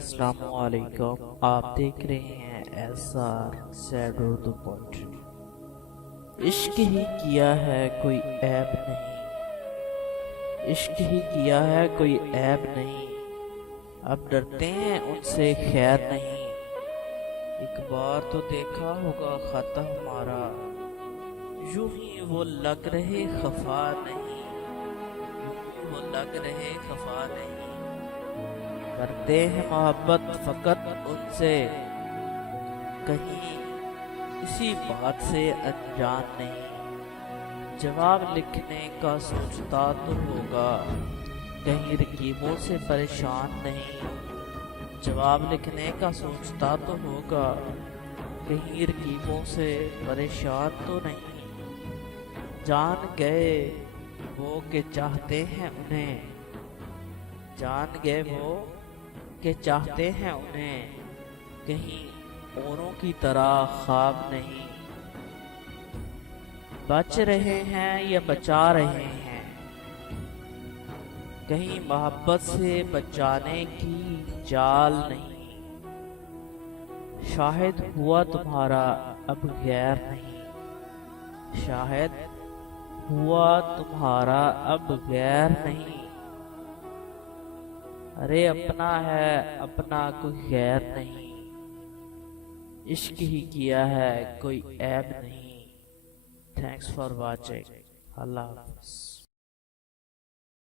السلام علیکم، آپ دیکھ رہے ہیں ایسار سیڈ اردو پوئٹری۔ عشق ہی کیا ہے کوئی عیب نہیں، عشق ہی کیا ہے کوئی عیب نہیں، اب ڈرتے ہیں ان سے خیر نہیں۔ ایک بار تو دیکھا ہوگا خط ہمارا، یوں ہی وہ لگ رہے خفا نہیں، یوں ہی وہ لگ رہے خفا نہیں۔ کرتے ہیں محبت فقط ان سے، کہیں اسی بات سے انجان نہیں۔ جواب لکھنے کا سوچتا تو ہوگا، کہیں رقیبوں سے پریشان نہیں۔ جواب لکھنے کا سوچتا تو ہوگا، کہیں رقیبوں سے پریشان تو نہیں۔ جان گئے وہ کہ چاہتے ہیں انہیں، جان گئے وہ کہ چاہتے ہیں انہیں، کہیں اوروں کی طرح خواب نہیں۔ بچ رہے ہیں یا بچا رہے ہیں، کہیں محبت سے بچانے کی چال نہیں۔ شاہد ہوا تمہارا اب غیر نہیں، شاہد ہوا تمہارا اب غیر نہیں۔ ارے اپنا ہے اپنا کوئی غیر نہیں، عشق ہی کیا ہے کوئی عیب نہیں۔ تھینکس فار واچنگ، اللہ حافظ۔